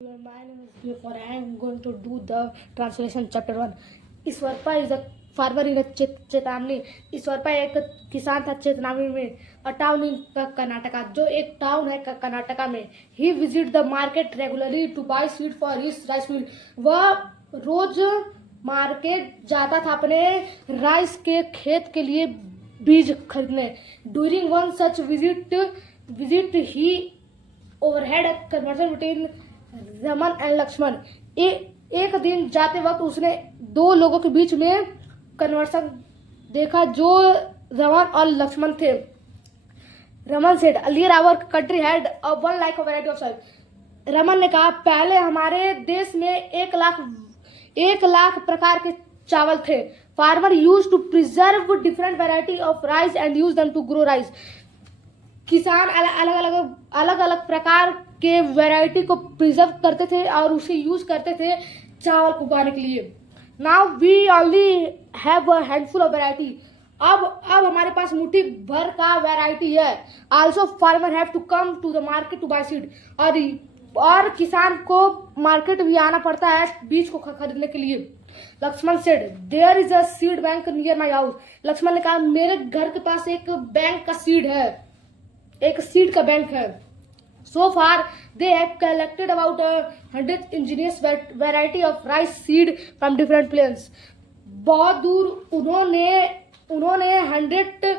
My name is Before I am going to do the translation chapter 1. Eshwarappa is a farmer in a चेतावनी. ईश्वरप्पा एक किसान था चेतावनी में. A town in कर्नाटका, जो एक टाउन है कर्नाटका में. He visit the market regularly to buy seed for his rice mill. वह रोज मार्केट जाता था अपने राइस के खेत के लिए बीज खरीदने. During one such visit he overheard a conversation between Raman and Lakshman. एक दिन जाते वक्त उसने दो लोगों के बीच में कन्वर्सन देखा जो रमन और लक्ष्मण थे. Raman said earlier our country had a 1 lakh variety of soil. Raman ने कहा पहले हमारे देश में 1 लाख प्रकार के चावल थे. Farmer use to preserve different variety of rice and use them to grow rice. किसान अलग अलग प्रकार के वैरायटी को प्रिजर्व करते थे और उसे यूज करते थे चावल को उगाने के लिए. Now we only have a handful of variety. अब हमारे पास मुट्ठी भर का वैरायटी है. Also farmer have to come to the market to buy seed. और किसान को मार्केट भी आना पड़ता है बीज को खरीदने के लिए. Lakshman said there is a seed bank near my house. Lakshman ने कहा मेरे घर के पास एक बैंक का सीड है, एक सीड का बैंक है. So far they have collected about 100 ingenious variety of rice seed from different places. बहुत दूर उन्होंने 100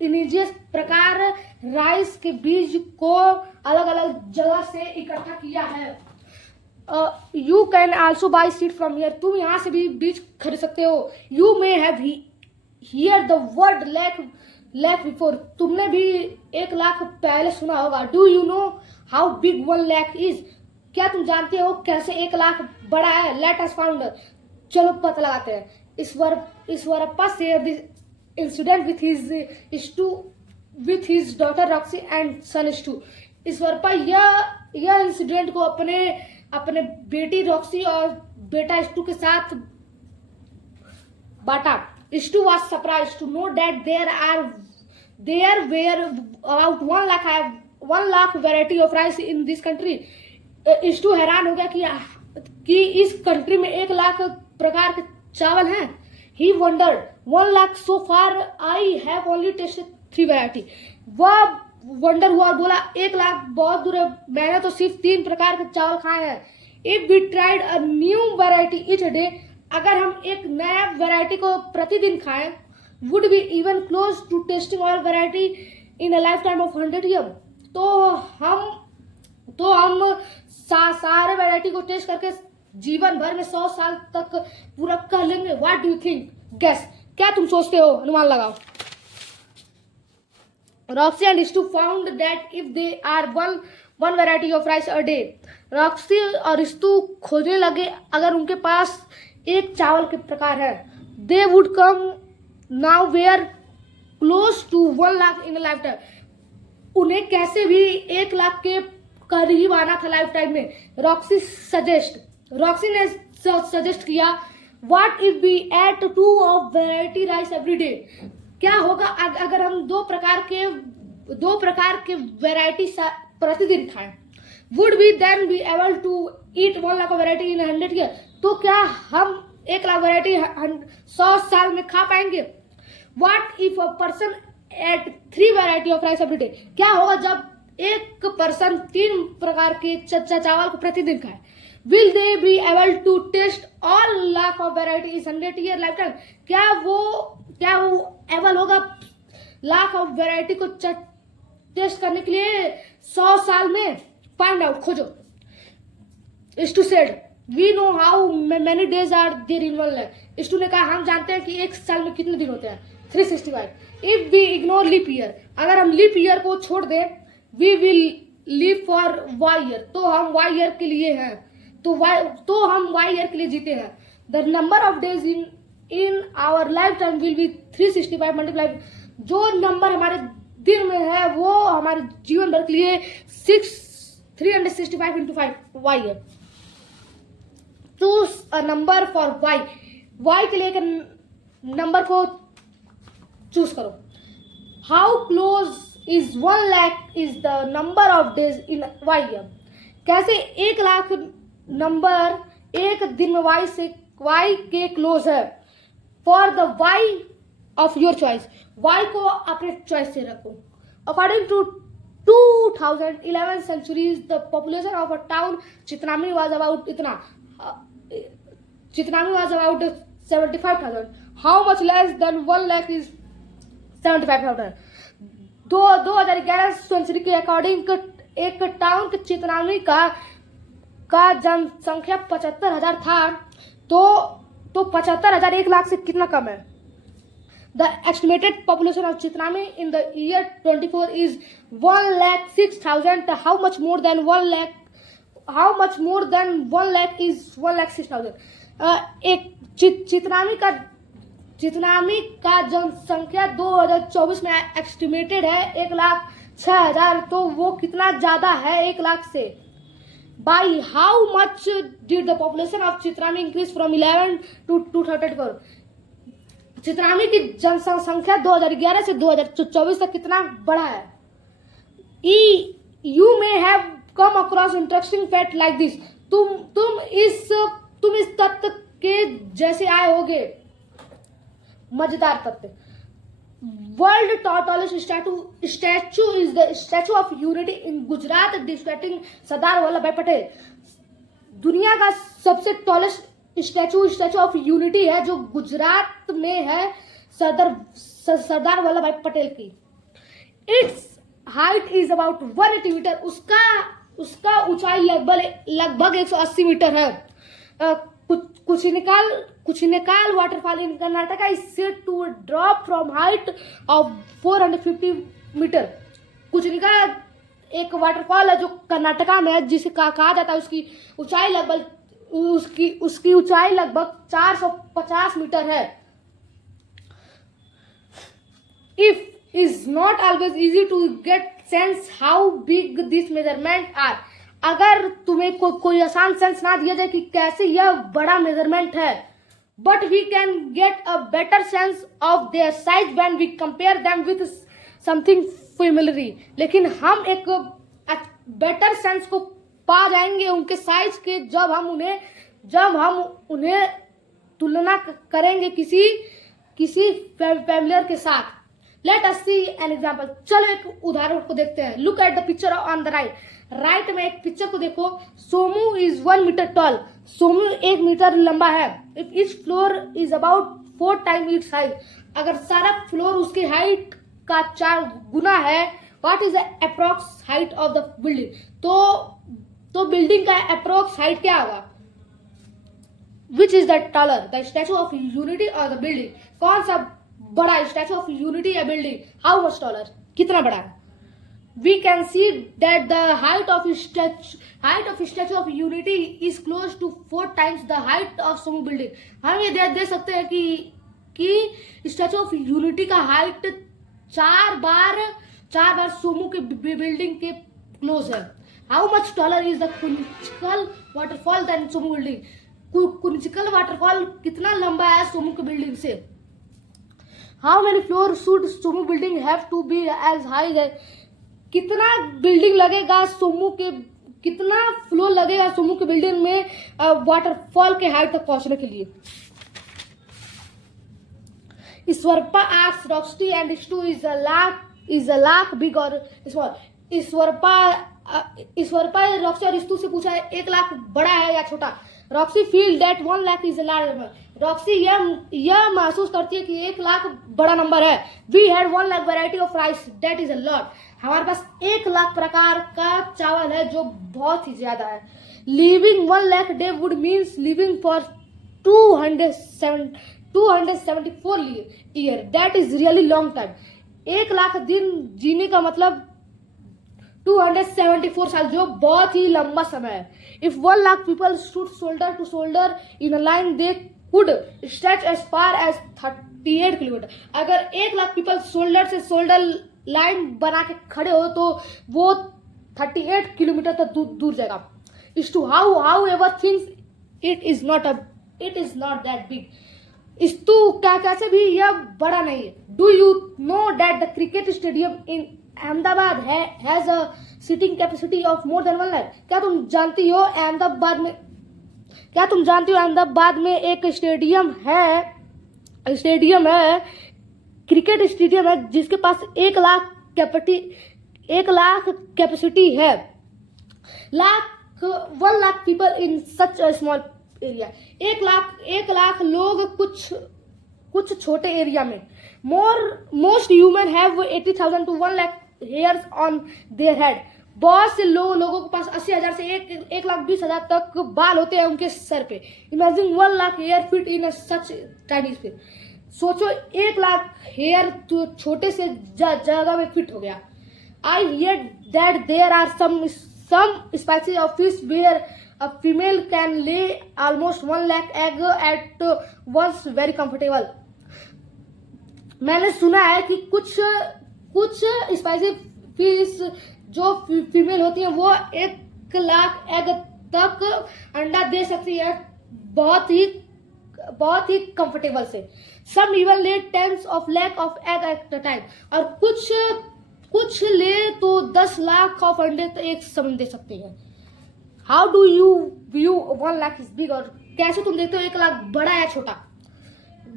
इंडिजियस प्रकार राइस के बीज को अलग अलग जगह से इकट्ठा किया है. You can also buy seed from here. तुम यहाँ से भी बीज खरीद सकते हो. You may have heard the word lakh before. तुमने भी 1 लाख पहले सुना होगा. Do you know how big 1 lakh is. क्या तुम जानते हो कैसे 1 लाख बड़ा है. Let us found. चलो पता लगाते हैं. Eshwarappa share this incident with his daughter Roxy and son Stu. Eshwarappa यह इंसिडेंट को अपने बेटी रॉक्सी और बेटा स्टू के साथ बांटा. Stu was surprised to know that there were about 1 lakh variety of rice in this country. Stu हैरान हो गया कि इस कंट्री में 1 लाख प्रकार के चावल हैं. He wondered 1 lakh so far I have only tasted 3 variety. वह वंडर हुआ और बोला 1 लाख बहुत दूर है, मैंने तो सिर्फ 3 प्रकार के चावल खाए हैं. If we tried a new variety each day, अगर हम एक नया वैरायटी को प्रतिदिन खाएं, would be even close to testing all variety in a life time of 100 year. तो हम सारे वैरायटी को टेस्ट करके जीवन भर में 100 साल तक पूरा कर लेंगे. What do you think? Guess. क्या तुम सोचते हो? अनुमान लगाओ. Roxy and Stu found that if they are one variety of rice a day. रॉक्सी और स्टू खोजने लगे अगर उनके पास एक चावल के प्रकार है. They would come now where close to 1 lakh in life time. उन्हें कैसे भी 1 लाख के करीब आना था लाइफ टाइम में. रॉक्सी ने सजेस्ट किया what if we ate 2 of variety rice every day. क्या होगा अगर हम 2 प्रकार के वैरायटी प्रतिदिन खाएं. Would we then be able to eat 1 lakh variety in 100 year. तो क्या हम 1 लाख वैरायटी 100 साल में खा पाएंगे. What if a person at 3 variety of rice every day. क्या होगा जब एक पर्सन 3 प्रकार के चावल को प्रतिदिन खाए. Will they be able to taste all lakh of variety is 100 year life time. क्या वो एबल होगा लाख ऑफ वैरायटी को टेस्ट करने के लिए 100 साल में. फाइंड आउट, खोजो. Stu said We know how many days are there in 1 lakh. Stew ने कहा हम जानते हैं कि 1 साल में कितने दिन होते हैं. 365. If we ignore leap year, अगर हम लीप ईयर को छोड़ दें, we will live for y year. तो हम y ईयर के लिए हैं. तो हम y ईयर के लिए जीते हैं. The number of days in our lifetime will be 365 multiplied. जो नंबर हमारे दिन में है वो हमारे जीवन भर के लिए 365 into 5 y year. Choose a number for y के लिए एक नंबर को चूज करो. How close is 1 lakh is the number of days in y year. कैसे 1 लाख नंबर एक दिन में y से y के क्लोज है. For the y of your choice, y को अपने चॉइस से रखो. According to 2011 centuries, the population of a town Chitnami was about इतना. Chitnami was about 75,000. How much less than 1 lakh is 75,000? 2011 century के according एक town के चितनामी का जनसंख्या 75,000 था. तो 75,000 1 लाख से कितना कम है. The estimated population of Chitnami in the year 24 is 1,06,000. How much more than 1 lakh? How much more than 1 lakh is 1,06,000? एक चितनामी का जनसंख्या 2024 में एस्टिमेटेड है 1,06,000. तो वो कितना ज्यादा है 1 लाख से. By how much did the population of Chitnami increase from 11 to 2024? चितनामी की जनसंख्या 2011 से 2024 तक कितना बढ़ा है. You may have come across interesting fact like this. तुम इस तथ्य के जैसे आए होगे मजेदार तथ्य. World tallest statue is the statue of unity in Gujarat depicting Sardar Vallabhbhai Patel. दुनिया का सबसे टॉलेस्ट स्टैचू ऑफ यूनिटी है जो गुजरात में है सरदार वल्लभ भाई पटेल की. Its height is about 180 metres. उसका ऊंचाई लगभग 180 मीटर है. Kunchikal waterfall in Karnataka is said to drop from height of 450 metres. Kunchikal एक वाटरफॉल है जो कर्नाटका में है जिसे कहा जाता है उसकी ऊंचाई लगभग 450 मीटर है. If is not always easy to get sense how big this measurement are. अगर तुम्हें कोई आसान सेंस ना दिया जाए कि कैसे यह बड़ा मेजरमेंट है, but we can get a better sense of their size when we compare them with something familiar. लेकिन हम एक बेटर सेंस को पा जाएंगे उनके साइज के जब हम उन्हें तुलना करेंगे किसी फैमिलियर के साथ. Let us see an example. चलो एक उदाहरण को देखते हैं. Look at the picture on the right में एक पिक्चर को देखो. Somu is 1 metre tall. Somu 1 metre लंबा है. If each floor is about 4 time its height. अगर सारा फ्लोर उसकी हाइट का 4 गुना है, what is the approx height of the building. तो बिल्डिंग का अप्रोक्स हाइट क्या होगा. Which is the taller, the statue of Unity और द बिल्डिंग. कौन सा बड़ा, स्टैचू ऑफ यूनिटी या बिल्डिंग. हाउ मच टॉलर, कितना बड़ा है. We can see that the height of Statue of Unity is close to 4 times the height of Somu building. हम ये देख सकते हैं कि स्टैचू ऑफ यूनिटी का हाइट 4 बार सोमू के बिल्डिंग के क्लोज है. How much taller is the Kunchikal waterfall than Somu building? Kunchikal waterfall कितना लंबा है सोमू के बिल्डिंग से. How many floors should Somu building have to be as high as? कितना बिल्डिंग लगेगा कितना फ्लोर लगेगा सोमू के बिल्डिंग में वाटरफॉल के हाइट तक पहुंचने के लिए. Iswarpa asks Roxy and Stu is a lakh big or small. ईश्वरपा रॉक्सी और स्तू से पूछा है 1 लाख बड़ा है या छोटा. Roxy feel that 1 lakh is a large number. Roxy यह महसूस करती है कि 1 लाख बड़ा नंबर है. We had 1 lakh variety of rice that is a lot. हमारे पास 1 लाख प्रकार का चावल है जो बहुत ही ज्यादा है. Living 1 lakh day would means living for 274 year. That is really long time. 1 lakh दिन जीने का मतलब 274 साल, जो बहुत ही लंबा समय है. If 1 lakh people stood shoulder to shoulder in a line they could stretch as far as 38 kilometres. अगर 1 लाख पीपल शोल्डर से शोल्डर लाइन बना के खड़े हो तो वो 38 किलोमीटर तक दूर जाएगा. इस to however things it is not that big. इस्तु क्या कैसे भी यह बड़ा नहीं है. Do you know that the cricket stadium in Ahmedabad has a seating capacity of more than 1 lakh. क्या तुम जानती हो अहमदाबाद में एक स्टेडियम है क्रिकेट स्टेडियम है जिसके पास 1 लाख कैपेसिटी है। 1 lakh people in such a small area. 1 lakh लोग कुछ छोटे एरिया में। Most human have 80,000 to 1 lakh hairs on their head. बहुत से लोगों के पास 80,000 से 1,20,000 तक बाल होते हैं उनके सर पे। Imagine 1 lakh hair fit in such tiny space. सोचो 1 लाख हेयर तो छोटे से जगह में फिट हो गया। I hear that there are some species of fish where a female can lay almost 1 lakh egg at once very comfortable. मैंने सुना है कि कुछ स्पाइसी फिश जो फीमेल होती हैं वो 1 लाख एग तक अंडा दे सकती है बहुत ही कंफर्टेबल से। Some even lay tens of lakh of egg at a time. और कुछ ले तो 10 लाख ऑफ अंडे एक समय दे सकते हैं। How do you view 1 lakh is big. और कैसे तुम देखते हो 1 लाख बड़ा या छोटा।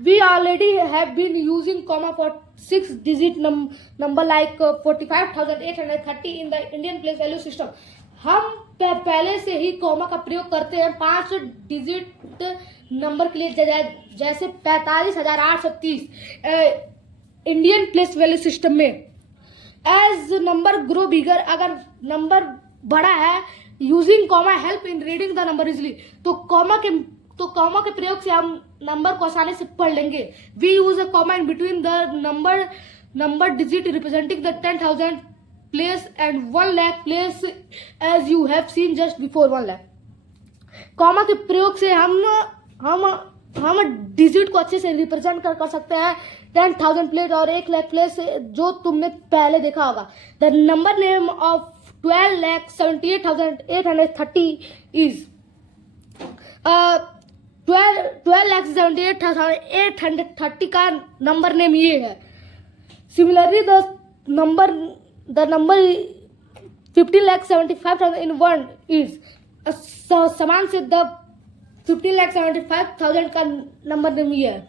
We already have been using comma for 6-digit number like 45,830 in the Indian place value system. हम पहले से ही कॉमा का प्रयोग करते हैं 5 डिजिट नंबर के लिए जैसे 45,830 इंडियन प्लेस वैल्यू सिस्टम में। एज नंबर ग्रो बिगर, अगर नंबर बड़ा है using comma help in reading the number easily. तो कॉमा के प्रयोग से हम नंबर को आसानी से पढ़ लेंगे। We use a comma in between the number digit representing the 10,000 place and 1 lakh place as you have seen just before 1 lakh. Comma के प्रयोग से हम डिजिट को अच्छे से रिप्रेजेंट कर सकते हैं 10,000 प्लेस और 1 लाख प्लेस जो तुमने पहले देखा होगा। The number name of 12,78,830 is 12,78,830 का नंबर नेम ये है। Similarly the number 15,75,000 in 1 is समान से द 15,75,000 का नंबर नेम ये है।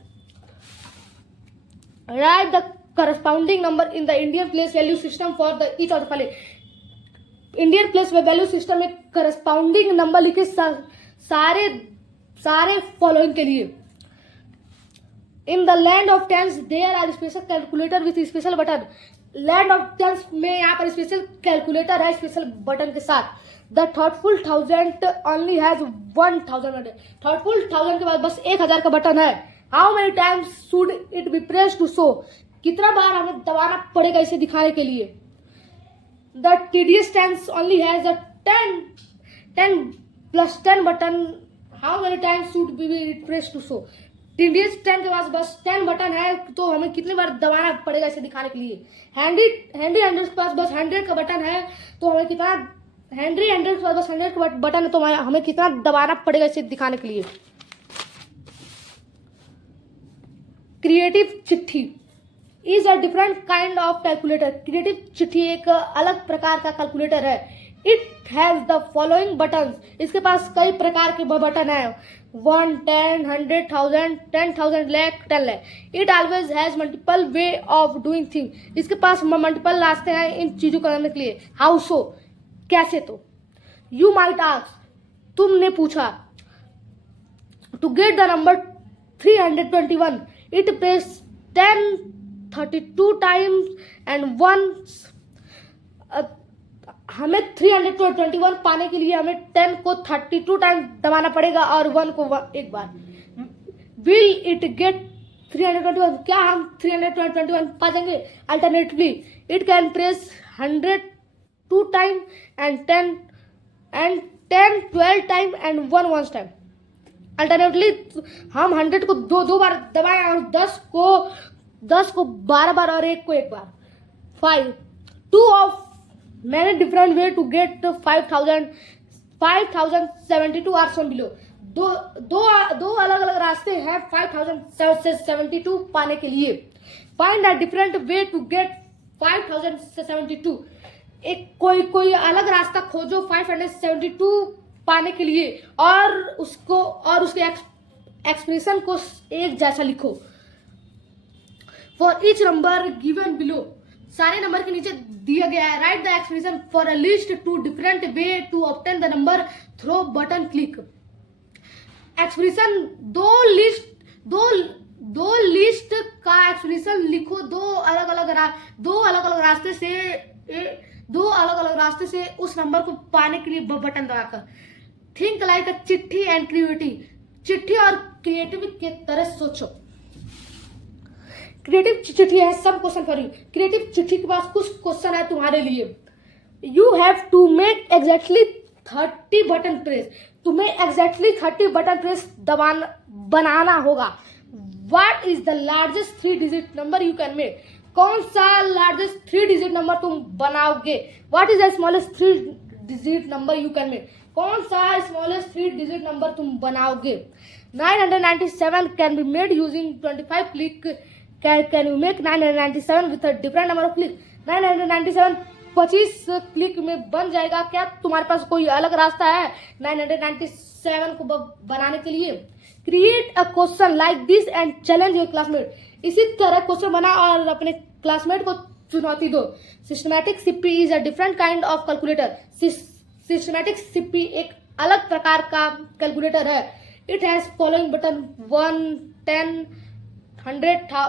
Write the corresponding number in the Indian place value system for the each of the following. Indian place value system में corresponding number लिखे सारे फॉलोइंग के लिए। In the land of tens there are special calculator with special button. Land of tens में यहाँ पर special calculator है special button के साथ। The thoughtful 1000 only has 1,000। Thoughtful 1000 के बाद बस 1,000 का बटन है। How many times should it be press to show. कितना बार हमें दबाना पड़ेगा इसे दिखाने के लिए। The TDS tens only has a 10 plus 10 button. How many times should be press to show. TDS 10 के पास बस 10 बटन है तो हमें कितनी बार दबाना पड़ेगा इसे दिखाने के लिए। हैंडी 100 के पास बस 100 का बटन है तो हमें कितना हैंडी 100 के पास बस 100 का बटन है तो हमें कितना दबाना पड़ेगा इसे दिखाने के लिए। क्रिएटिव चिट्ठी is a different kind of calculator. Creative चिट्ठी एक अलग प्रकार का कैलकुलेटर है। It has the following button. इसके पास कई प्रकार के बटन है 1, 10, 100,000, 10,000, lakh, 10 lakh. It always has multiple way of doing thing. इसके पास मल्टीपल रास्ते हैं इन चीजों को करने के लिए। हाउ सो, कैसे तो। यू माइट आस्क, तुमने पूछा। To get the number 321 it press 10 32 times and once. हमें 321 पाने के लिए हमें 10 को 32 टाइम दबाना पड़ेगा और 1 को एक बार। Will it get 321। क्या हम 321 पा देंगे। Alternatively it can press 102 time and 10 12 time and 1 once time. Alternatively हम 100 को दो बार दबाएं और 10 को 12 बार और 1 को 1 बार। 5 2 of many different way to get 5,072 are shown below. दो अलग अलग रास्ते हैं 5,072 पाने के लिए। Find a different way to get 5,072। एक कोई अलग रास्ता खोजो 572 पाने के लिए, और उसके एक्सप्रेशन को एक जैसा लिखो। For each number given below, सारे नंबर के नीचे दिया गया है। Write the expression for a least two different way to obtain the number through button click. Expression दो लिस्ट का एक्सप्रेशन लिखो, दो अलग अलग रास्ते से उस नंबर को पाने के लिए बटन दबाकर। थिंक लाइक अ चिट्ठी एंड क्रिएटिव, चिट्ठी और क्रिएटिव के तरह सोचो। क्रिएटिव चिट्ठी है some question for you. Creative Chitti के पास कुछ क्वेश्चन है तुम्हारे लिए। You have to make exactly 30 button press. तुम्हें एग्जैक्टली 30 बटन प्रेस बनाना होगा। What is the largest 3 digit number you can make? कौन सा लार्जेस्ट 3 डिजिट नंबर तुम बनाओगे? What is the smallest 3 digit number you can make? कौन सा smallest 3 digit number तुम बनाओगे? 997 can be made using 25 click. Can you make 997 with a different number of click? 997 25 click में बन जाएगा क्या? तुम्हारे पास कोई अलग रास्ता है 997 को बनाने के लिए? Create a question like this and challenge your classmate. इसी तरह क्वेश्चन बना और अपने क्लासमेट को चुनौती दो। Systematic Sippy is a different kind of calculator. Systematic Sippy एक अलग प्रकार का कैलकुलेटर है। It has following button 1, 10, 100,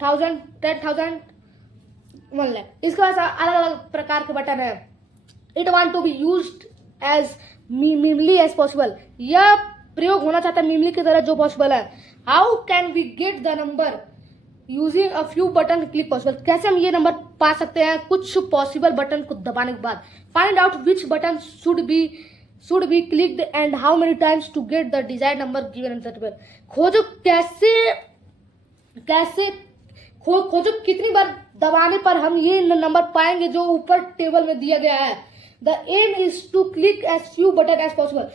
1000, 10,000, 1 lakh. इसके पास अलग अलग प्रकार के बटन है। It want to be used as minimally as possible. यह प्रयोग होना चाहता है मीमली की तरह जो पॉसिबल है। How can we get the number using a few button click possible. कैसे हम ये नंबर पा सकते हैं कुछ पॉसिबल बटन को दबाने के बाद। Find out which button should be clicked and how many times to get the desired number given in the table. खोजो खोजो कितनी बार दबाने पर हम ये नंबर पाएंगे जो ऊपर टेबल में दिया गया है। The aim is to click as few button as possible.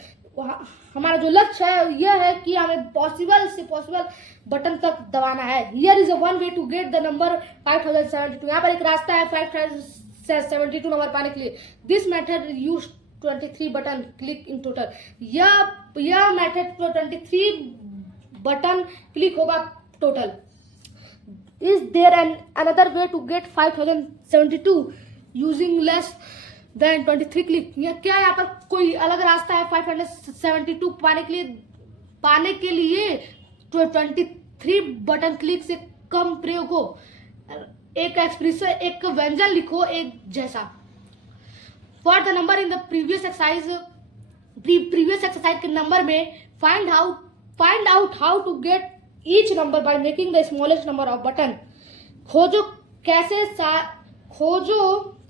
हमारा जो लक्ष्य है यह है कि हमें पॉसिबल से पॉसिबल बटन तक दबाना है। Here is one way to get the number 5072। यहाँ पर एक रास्ता है 5072 नंबर पाने के लिए। This method use 23 button click in total. यह मेथड 23 बटन क्लिक होगा total. Is there another way to get 5072 using less than 23 click. क्या यहाँ पर कोई अलग रास्ता है 572 पाने के लिए 23 बटन क्लिक से कम प्रयोग हो? एक एक्सप्रेशन एक व्यंजन लिखो एक जैसा। For the number in the previous exercise के नंबर में find out how to get each number by making the smallest number of button. खोजो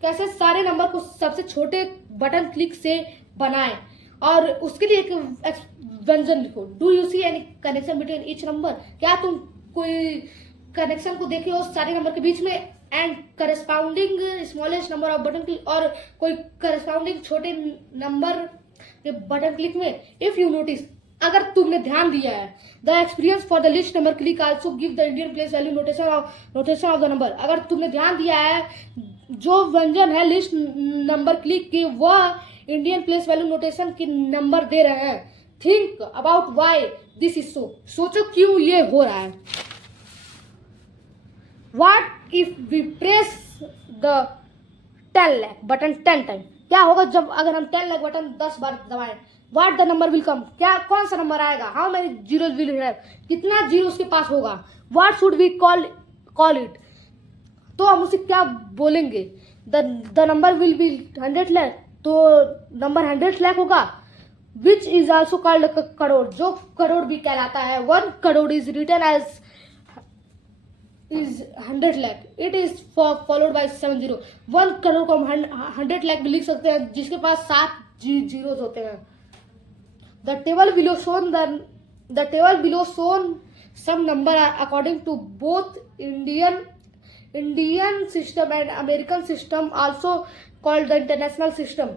कैसे सारे नंबर को सबसे छोटे बटन क्लिक से बनाएं और उसके लिए एक व्यंजन लिखो। Do you see any connection between each number. क्या तुम कोई कनेक्शन को देखे हो सारे नंबर के बीच में? And corresponding smallest number of button click, और कोई करस्पाउंडिंग छोटे नंबर के बटन क्लिक में। इफ यू नोटिस, अगर तुमने ध्यान दिया है, the experience for the list number click also give the Indian place value notation of the number. अगर तुमने ध्यान दिया है जो व्यंजन है लिस्ट नंबर क्लिक की वह इंडियन प्लेस वैल्यू नोटेशन के नंबर दे रहे हैं। Think about why this is so. सोचो क्यों ये हो रहा है। What if we press the 10 lakh button 10 time. क्या होगा जब अगर हम 10 लाख बटन 10 बार दबाएं? What the number will come. क्या कौन सा नंबर आएगा? How many zeros will have. कितना जीरो उसके पास होगा? What should we call it. तो हम उसे क्या बोलेंगे? The number will be 100 lakh, तो नंबर 100 लाख होगा। Which is also called crore, जो करोड़ भी कहलाता है। 1 crore is written as is 100 lakh. It is followed by 7 zero. 1 crore को हम 100 लाख भी लिख सकते हैं जिसके पास 7 जीरोज होते हैं। The table below shown some number according to both Indian system and American system, also called the international system।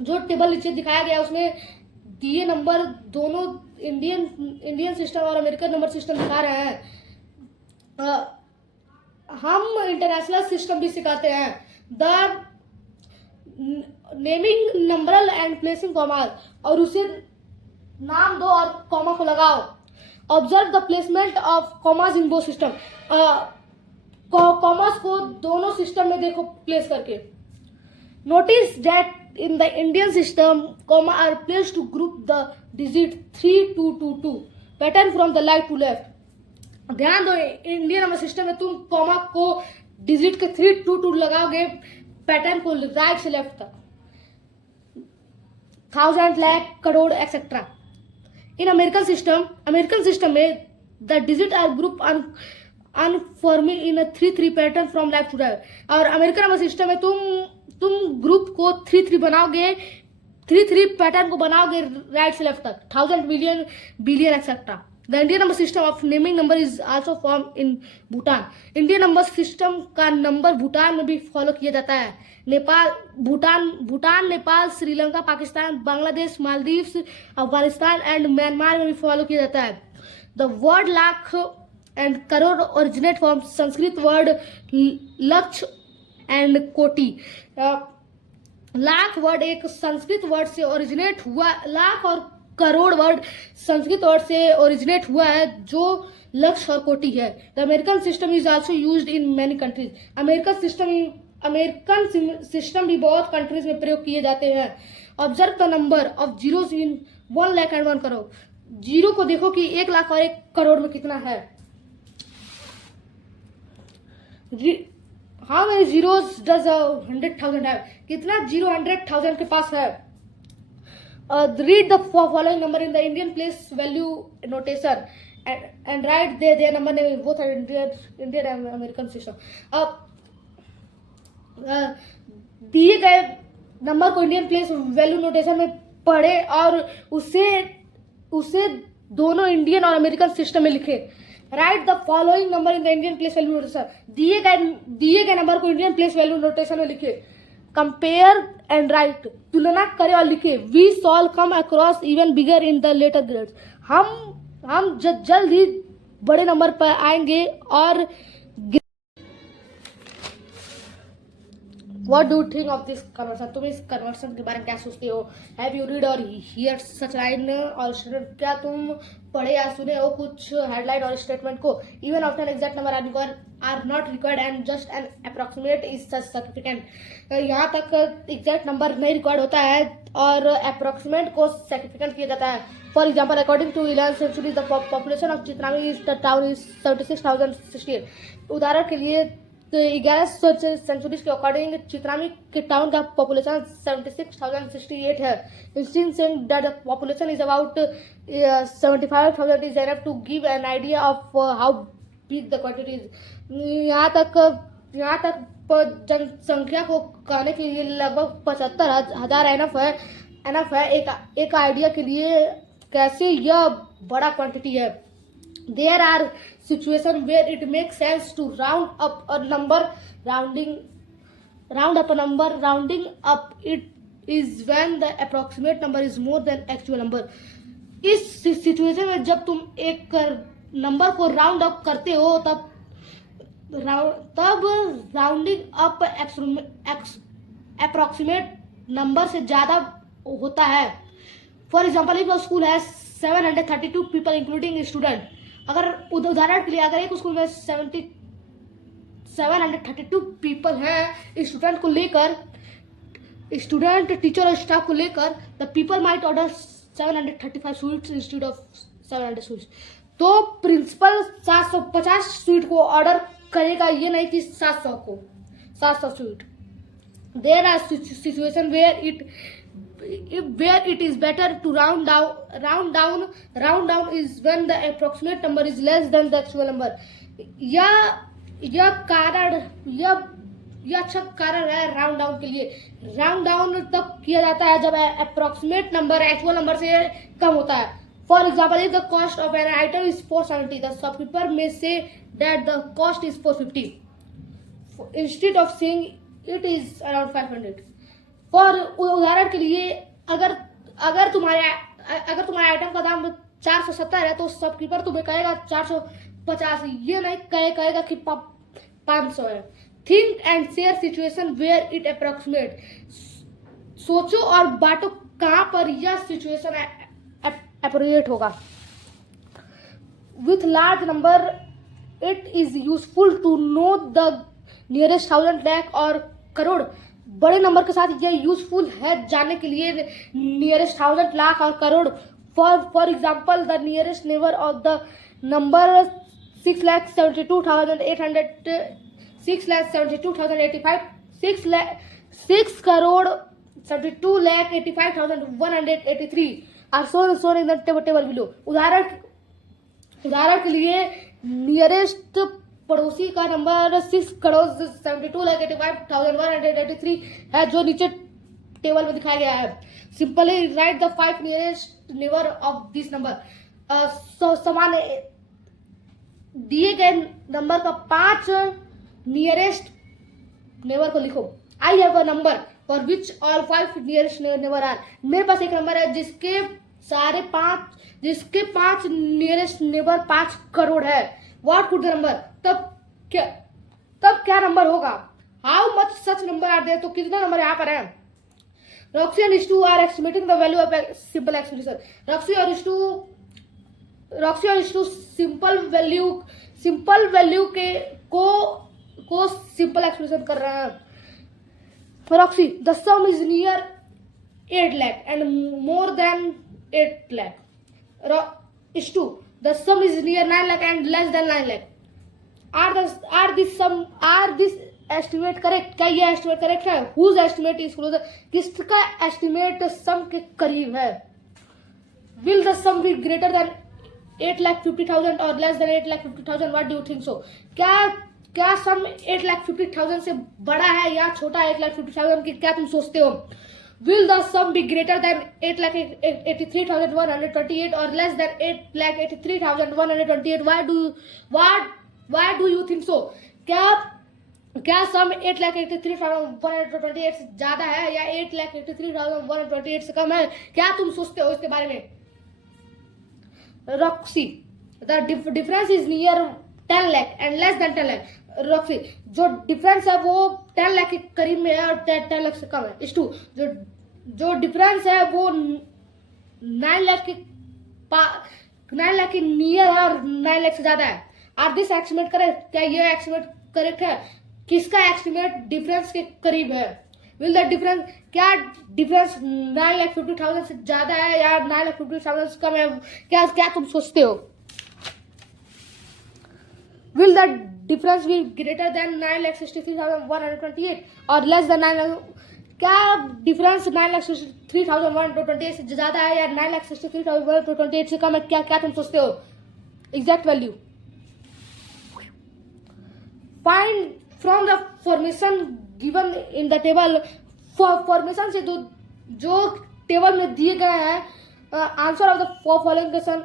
जो टेबल नीचे दिखाया गया उसमें दिए नंबर दोनों इंडियन सिस्टम और अमेरिकन नंबर सिस्टम दिखा रहे हैं। हम इंटरनेशनल सिस्टम भी सिखाते हैं। The naming numeral and placing commas, और उसे नाम दो और कॉमा को लगाओ। Observe the placement of commas in both system, commas को दोनों सिस्टम में देखो प्लेस करके। Notice that in the Indian system comma are placed to group the digit 3 2 2 2 pattern from the right to left. ध्यान दो, Indian number system में तुम comma को डिजिट के 3 2 2 लगाओगे, पैटर्न को राइट से लेफ्ट तक, 1000 lakh crore etcetera. In American system में द डिजिट आर ग्रुप अनफॉर्मिंग in 3 3 pattern from left to right. और अमेरिकन नंबर सिस्टम में तुम ग्रुप को 3 3 बनाओगे, 3 3 पैटर्न को बनाओगे राइट से लेफ्ट तक, 1000 million billion etcetera. The Indian number system of naming number is also form in Bhutan. Indian number system का नंबर भूटान में भी फॉलो किया जाता है। भूटान, नेपाल, श्रीलंका, पाकिस्तान, बांग्लादेश, मालदीव्स, अफगानिस्तान एंड म्यांमार में भी फॉलो किया जाता है। The word lakh and crore originate from Sanskrit word लक्ष्य एंड कोटि। लाख वर्ड एक संस्कृत वर्ड से ओरिजिनेट हुआ, लाख और करोड़ वर्ड संस्कृत वर्ड से ओरिजिनेट हुआ है जो लक्ष्य और कोटि है। The American system is also used in many countries. American system भी बहुत कंट्रीज में प्रयोग किए जाते हैं। Observe the number of zeros in 1 lakh and 1 crore. Zero को देखो कि 1 लाख और 1 करोड़ में कितना है। How many zeros does 100,000 have? कितना जीरो 100,000 के पास है। Read the following number in the Indian place value notation and write their number name both are Indian and American system. दिए गए नंबर को इंडियन प्लेस वैल्यू नोटेशन में पढ़े और उसे दोनों इंडियन और अमेरिकन सिस्टम में लिखे। Right the following number in the Indian place value notation. दिए गए नंबर को इंडियन प्लेस वैल्यू नोटेशन में लिखे। कंपेयर एंड राइट, तुलना करें और लिखे। We shall come across even bigger in the later grades. हम जल्द ही बड़े नंबर पर आएंगे। और What do you think of this conversion? तुम इस कन्वर्सन के बारे में क्या सोचते हो? Have you read or heard such line और statement? क्या तुम पढ़े या सुने हो कुछ हेडलाइन और स्टेटमेंट को? Even often exact number are not required and just an approximate is such significant. यहाँ तक एग्जैक्ट नंबर नहीं रिक्वायर्ड होता है और अप्रोक्सीमेट को सिग्निफिकेंट किया जाता है। For example, according to 11th century the population of चित्रामी इज द टाउन इज 76,068। उदाहरण के लिए 11th सेंचुरी के अकॉर्डिंग चित्रामी के टाउन का पॉपुलेशन 76,068 है। इंस्टीन saying that the population is about 75,000 is enough to give an idea of how big the quantity is. यहाँ तक जनसंख्या को कहने के लिए लगभग 75,000 एनफ है एक आइडिया के लिए कैसे यह बड़ा क्वांटिटी है। There are situations where it makes sense to round up a number. Rounding up it is when the approximate number is more than actual number. इस सिचुएशन में जब तुम एक नंबर को राउंड अप करते हो तब राउंडिंग अप अप्रोक्सीमेट नंबर से ज्यादा होता है। फॉर एग्जाम्पल, इफ स्कूल है 732 पीपल इंक्लूडिंग स्टूडेंट। अगर उदाहरण के लिए अगर एक स्कूल में 732 पीपल हैं स्टूडेंट को लेकर, स्टूडेंट, टीचर और स्टाफ को लेकर, the people might order 735 sweets instead of 700 sweets. तो प्रिंसिपल 750 स्वीट को ऑर्डर करेगा, ये नहीं कि 700 sweet. There are situation where it is better to round down is when the approximate number is less than the actual number. यह अच्छा कारण है राउंड डाउन के लिए। राउंड डाउन तब किया जाता है जब अप्रोक्सीमेट नंबर एक्चुअल नंबर से कम होता है। For example, if the cost of an item is 470, the shopkeeper may say that the cost is 450 instead of saying it is around 500। और उदाहरण के लिए अगर तुम्हारे आइटम का दाम 470 है तो शॉपकीपर तुम्हें कहेगा 450। ये नहीं कहेगा कि 500 है। Think and share situation where it approximate, सोचो और बांटो कहां पर यह सिचुएशन अप्रोप्रिएट होगा। With large number it is useful to know the nearest thousand, lakh और करोड़। बड़े नंबर के साथ यह यूजफुल है जानने के लिए नियरेस्ट थाउजेंड, लाख और crore. For example the nearest neighbour of the number 6,72,800, 6,72,085, 6,72,85,183 are shown in the table below। उदाहरण के लिए नियरेस्ट पड़ोसी का नंबर 6,72,85,183 है जो नीचे टेबल में दिखाया गया है। Simply write the 5 nearest neighbour of this number. समान दिए गए नंबर का 5 नियरेस्ट नेबर को लिखो। I have a number for which all 5 nearest neighbour are. मेरे पास एक नंबर है जिसके 5 नियरेस्ट नेबर 5 करोड़ है। व्हाट कुड द नंबर, तब क्या नंबर होगा। How much such number are there, तो कितना नंबर यहाँ पर है। Roxie and Estu are estimating the value of simple expression. Roxie और इस्टू सिंपल वैल्यू को सिंपल एक्सप्रेशन कर रहे हैं। Roxie, the sum is near 8 lakh and more than 8 lakh. Estu, the sum is near 9 lakh and less than 9 lakh. Are this estimate correct, क्या ये estimate correct है। Whose estimate is closer, किसका estimate sum के करीब है। Will the sum be greater than 8,50,000 और less than 8,50,000, what do you think so. क्या sum 8,50,000 से बड़ा है या छोटा है 8,50,000 की, क्या तुम सोचते हो। Will the sum be greater than 8,83,128 और less than 8,83,128, why do you think so. क्या सम 8,83,128 से ज्यादा है या 8,83,128 से कम है, क्या तुम सोचते हो इसके बारे में। Roxy, the difference is near 10 lakh and less than 10 lakh. Roxy, जो डिफरेंस है वो 10 लाख के करीब में है और 10 लाख से कम है। इस टू, जो डिफरेंस है वो 9 लाख के नियर है और 9 लाख से ज्यादा है। आर दिस एस्टिमेट करेक्ट, क्या ये एस्टिमेट करेक्ट है। किसका एस्टिमेट डिफरेंस के करीब है। विल द डिफरेंस, क्या डिफरेंस 9,50,000 से ज्यादा है या 9,50,000 से कम है, क्या तुम सोचते हो। Will the difference B greater then 9,63,128 और लेस देन 9 लाख, क्या डिफरेंस 9,63,128 से ज्यादा है या 9,63,128 से कम है, क्या तुम सोचते हो। Exact value find from the formation given in the table. Formation से जो टेबल में दिए गए हैं answer of the following question,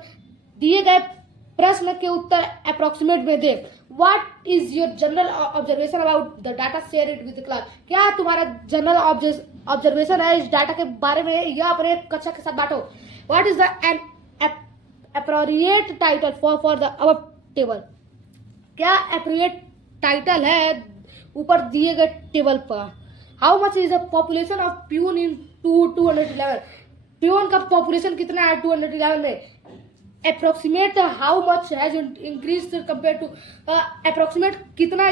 दिए गए प्रश्न के उत्तर अप्रोक्सीमेट में दे। What is your general observation about the data share it with the class, क्या तुम्हारा जनरल ऑब्जर्वेशन है इस डाटा के बारे में या अपने कक्षा के साथ बांटो। What is the an appropriate title for the above table, क्या एप्रोप्रिएट टाइटल है ऊपर दिए गए टेबल पर। How much is the population of Pune in 211, Pune का पॉपुलेशन कितना है 211 में। Approximate how much has increase compare to, approximate कितना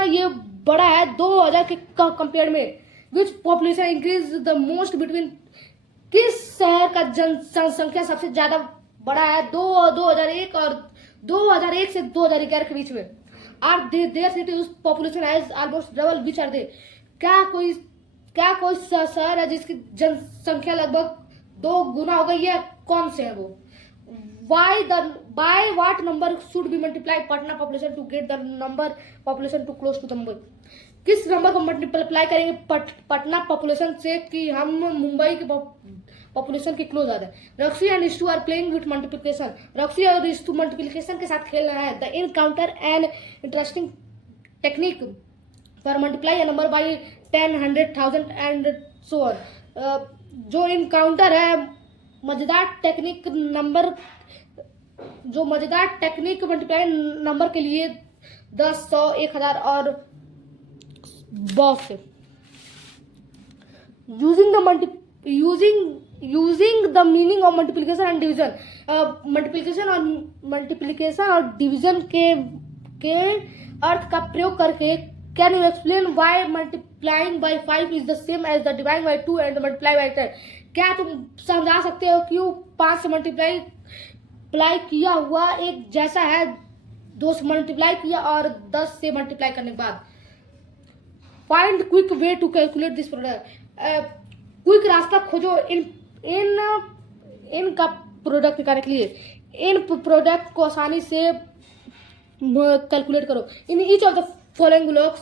ये बड़ा है 2000 के कंपेयर में। Which population increase the most between, किस शहर का जनसंख्या सबसे ज्यादा बड़ा है 2001 और 2001 से 2011 के बीच में। Are there cities population has almost double, which are they, क्या कोई शहर है जिसकी जनसंख्या लगभग 2 गुना हो गई है, कौन से है वो। by what number should be multiplied Patna population to get the number population to close to the Mumbai, किस नंबर को मल्टीप्लाई करेंगे पटना पॉपुलेशन से कि हम मुंबई के पॉपुलेशन के क्लोज आ जाए। Roxie and Estu are playing with multiplication, Roxie और इस्टू मल्टीप्लिकेशन के साथ खेल रहा है। The encounter an interesting technique for multiply a number by 10, 100,000 and so on. जो इनकाउंटर है मजेदार टेक्निक मल्टीप्लाई नंबर के लिए 10, 100, 1000 और बहुत से। Using the meaning of multiplication and division. Multiplication और डिवीजन के अर्थ का प्रयोग करके can you explain why multiplying by 5 is the same as the divide by 2 and multiply by 10। क्या तुम समझा सकते हो क्यों 5 से मल्टीप्लाई किया हुआ एक जैसा है 2 से मल्टीप्लाई किया और 10 से मल्टीप्लाई करने के बाद। Find quick way to calculate this product. Quick रास्ता खोजो इन का प्रोडक्ट निकालने के लिए। इन प्रोडक्ट को आसानी से कैलकुलेट करो। In each of the following blocks,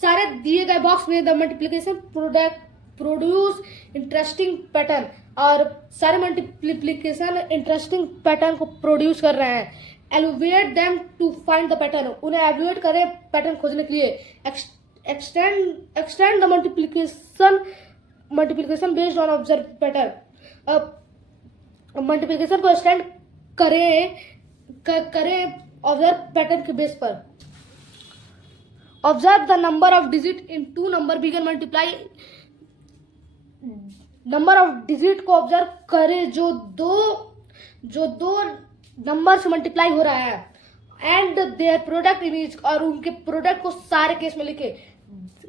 सारे दिए गए बॉक्स में the multiplication product produce interesting pattern, और सारे मल्टीप्लिकेशन इंटरेस्टिंग पैटर्न को प्रोड्यूस कर रहे हैं। Evaluate them to find the pattern, उन्हें एलुएट करें पैटर्न खोजने के लिए। Extend the multiplication based on observe pattern, multiplication को एक्सटेंड करें ऑब्जर्व पैटर्न के बेस पर। Observe the number of digit in 2 number begin multiply, number of digit को ऑब्जर्व करें जो दो नंबर से मल्टीप्लाई हो रहा है। And their product in each, और उनके प्रोडक्ट को सारे केस में लिखे।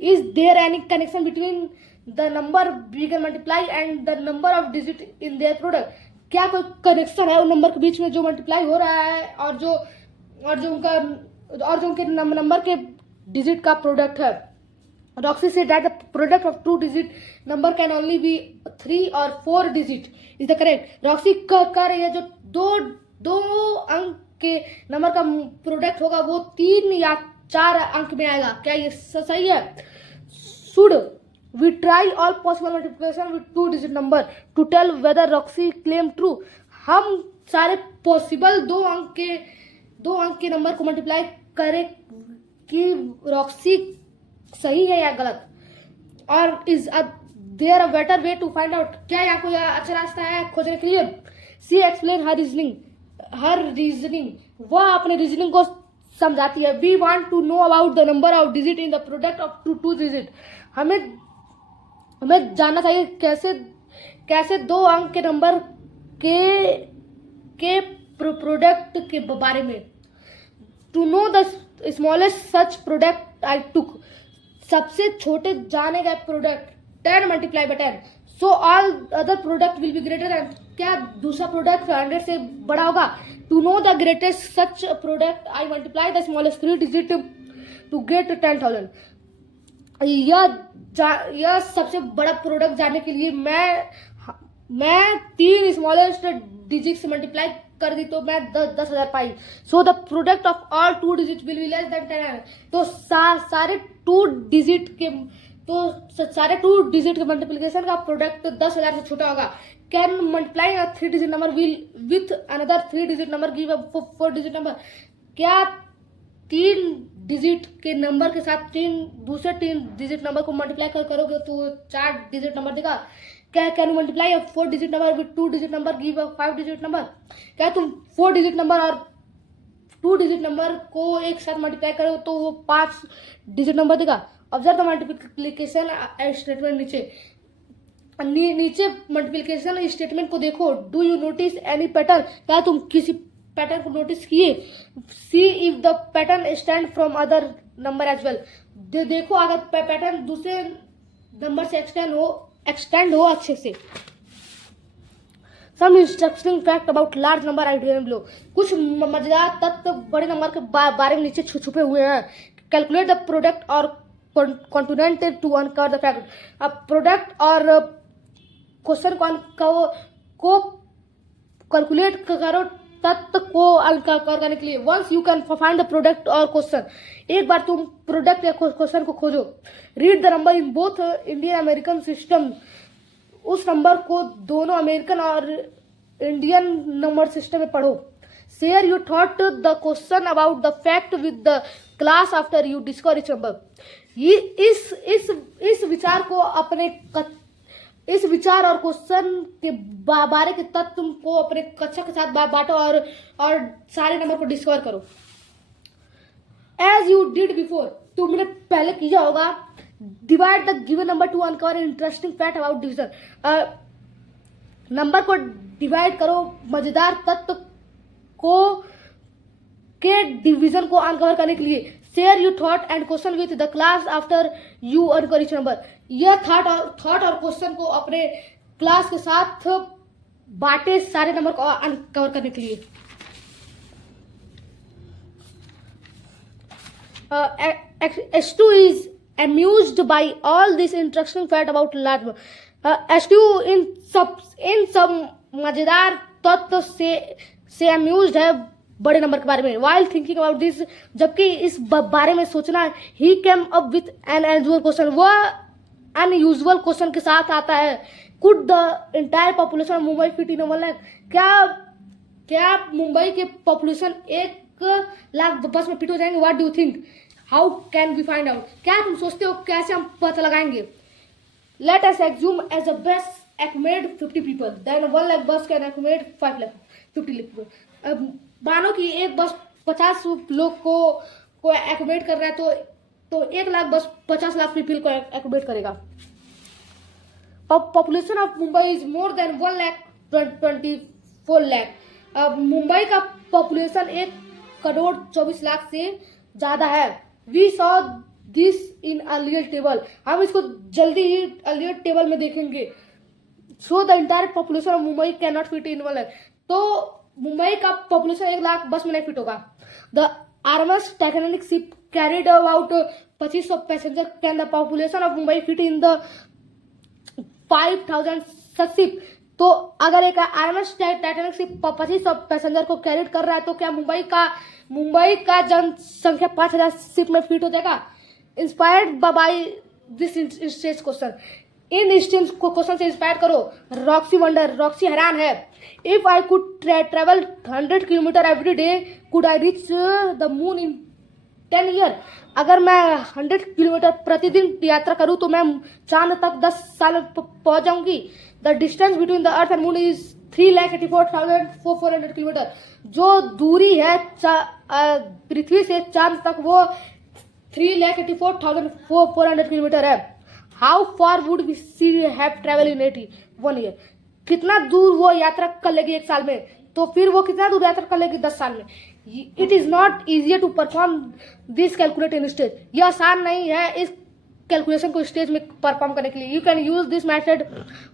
Is there any connection between the number begin multiply and the number of digit in their product, क्या कोई कनेक्शन है उन नंबर के बीच में जो मल्टीप्लाई हो रहा है और जो उनके नंबर के डिजिट का प्रोडक्ट है। Roxy said that the product of 2 digit number can only be 3 or 4 digit is the correct। Roxy कह रही है जो दो अंक के नंबर का प्रोडक्ट होगा वो 3 या 4 अंक में आएगा। क्या ये सही है? Should we try all possible multiplication with 2 digit number to tell whether Roxy claim true? हम सारे पॉसिबल 2 अंक के नंबर को मल्टीप्लाई करें कि रॉक्सी सही है या गलत। और is there a better way to find out, क्या यहाँ कोई अच्छा रास्ता है खोजने के लिए। सी एक्सप्लेन हर रीजनिंग, वह अपने रीजनिंग को समझाती है। We want to know about the number of digit in the product of 2 digit, हमें जानना चाहिए कैसे 2 अंक के नंबर के प्रोडक्ट के बारे में। To know the smallest such product I took, सबसे छोटे जाने गए product 10 multiply by 10, so all other product will be greater and, क्या दूसरा प्रोडक्ट 100 से बड़ा होगा। To know the greatest such product I multiply the smallest 3 digit to get 10,000। यह सबसे बड़ा प्रोडक्ट जानने के लिए मैं 3 स्मॉलेस्ट डिजिट से मल्टीप्लाई कर दी तो मैं 10,000 पाई। So the product of all 2 digit will be less than 10। तो सारे 2 डिजिट के मल्टीप्लिकेशन का प्रोडक्ट 10,000 से छोटा होगा। Can multiply a 3 digit number with another 3 digit number give a 4 digit number, क्या 3 डिजिट के नंबर के साथ दूसरे 3 डिजिट नंबर को मल्टीप्लाई करोगे तो 4 डिजिट नंबर देगा। क्या can you multiply a 4 digit number with 2 digit number give a 5 digit number, क्या तुम 4 डिजिट नंबर और 2 डिजिट नंबर को एक साथ मल्टीप्लाई करो तो वो 5 डिजिट नंबर देगा। ऑब्जर्व द मल्टीप्लिकेशन स्टेटमेंट, नीचे मल्टीप्लिकेशन स्टेटमेंट को देखो। Do you notice any pattern, क्या तुम किसी पैटर्न को नोटिस किए। See if the pattern stand from other number as well, देखो अगर पैटर्न दूसरे नंबर से एक्सटेंड हो अच्छे से। Some interesting fact about large number idea below, कुछ मजेदार तथ्य बड़े नंबर के बारे में नीचे छुपे हुए हैं। Calculate the product or continent to uncover the fact, अब प्रोडक्ट और क्वेश्चन को कैलकुलेट करो तत्व को अनकवर करने के लिए। Once you can find the product और क्वेश्चन, एक बार तुम प्रोडक्ट या क्वेश्चन को खोजो। Read the number in both Indian American system, उस नंबर को दोनों अमेरिकन और इंडियन नंबर सिस्टम में पढ़ो। Share your thought the question about the fact with the class after you discover etch number, इस विचार और क्वेश्चन के बारे के तत्व को अपने कक्षा के साथ बांटो और सारे नंबर को डिस्कवर करो। एज यू डिड बिफोर, तुमने पहले किया होगा। Divide the given number two uncover interesting fact about division, number को डिवाइड करो मजेदार तत्व को के डिवीजन को अनकवर करने के लिए। Share you thought and question with the class after you uncover each number, यह थॉट और क्वेश्चन को अपने क्लास के साथ बांटे सारे नंबर को अनकवर करने के लिए। S2 is amused by all this interesting fact about large number. S2 इन सब मजेदार तत्व से अम्यूज्ड है बड़े नंबर के बारे में। वाइल थिंकिंग अबाउट दिस, जबकि इस बारे में सोचना, he came up with an unusual question, वह अनयूजुअल क्वेश्चन के साथ आता है। Could the entire population of Mumbai fit in 1 lakh, क्या मुंबई के पॉपुलेशन 1 लाख बस में फिट हो जाएंगे? What do you think? How can we find out, क्या तुम सोचते हो कैसे हम पता लगाएंगे? Let us assume as a bus accomodate 50 people, then 1 lakh bus can accommodate 5 lakh 50 lakh people। मानो कि एक बस 50 लोग को एकोमोडेट कर रहा है, तो 1 लाख बस 50 लाख पीपल को एकोमोडेट करेगा। Population of Mumbai is more than 1 lakh 24 lakh. Mumbai का पॉपुलेशन 1 करोड़ 24 लाख से ज्यादा है। We saw this in earlier table, हम इसको जल्दी ही अर्लियर टेबल में देखेंगे। So the entire population of Mumbai can not fit in 1 lakh, तो मुंबई का पॉपुलेशन 1 लाख बस में नहीं फिट होगा। The RMS Titanic ship carried about 2500 passenger, can the population of Mumbai fit in the 5000 ship? तो अगर एक आरएमएस टाइटैनिक शिप 2500 पैसेंजर को कैरिड कर रहा है, तो क्या मुंबई का जनसंख्या 5000 शिप में फिट हो जाएगा? Inspired by this instance question, in instance को क्वेश्चन से इंस्पायर करो। रॉक्सी हैरान है। If I could travel 100 kilometre every day, could I reach the moon in 10 year? अगर मैं 100 किलोमीटर प्रतिदिन यात्रा करूं तो मैं चांद तक 10 साल में पहुंच जाऊंगी। The distance between the earth and moon is 3,84,400 kilometre. जो दूरी है पृथ्वी से चांद तक, वो 3,84,400 किलोमीटर है। How far would we see have travel in 1 year? कितना दूर वो यात्रा कर लेगी 1 साल में, तो फिर वो कितना दूर यात्रा कर लेगी 10 साल में? It is not easier to perform this calculate in stage, यह आसान नहीं है इस कैलकुलेशन को स्टेज में परफॉर्म करने के लिए। You can use this method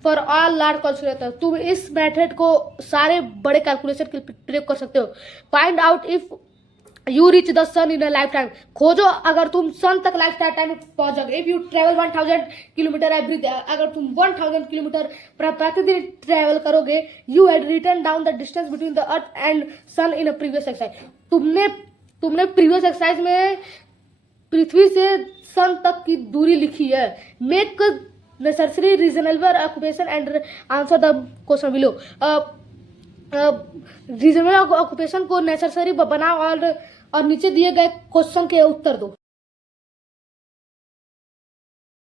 for all large calculator, तुम इस मेथड को सारे बड़े कैलकुलेशन के लिए प्रयोग कर सकते हो। Find out if you reach the sun in a life time, खोजो अगर तुम सन तक लाइफ टाइम में पहुंच जाओगे। If you travel 1000 kilometre every day, अगर तुम 1000 किलोमीटर प्रतिदिन ट्रेवल करोगे, you had written down the distance between the earth and sun in a previous exercise. तुमने प्रीवियस एक्सरसाइज में पृथ्वी से सन तक की दूरी लिखी है। Make necessary reasonable occupation and answer the question below. Reasonable occupation को नेसेसरी बनाओ और नीचे दिए गए क्वेश्चन के उत्तर दो।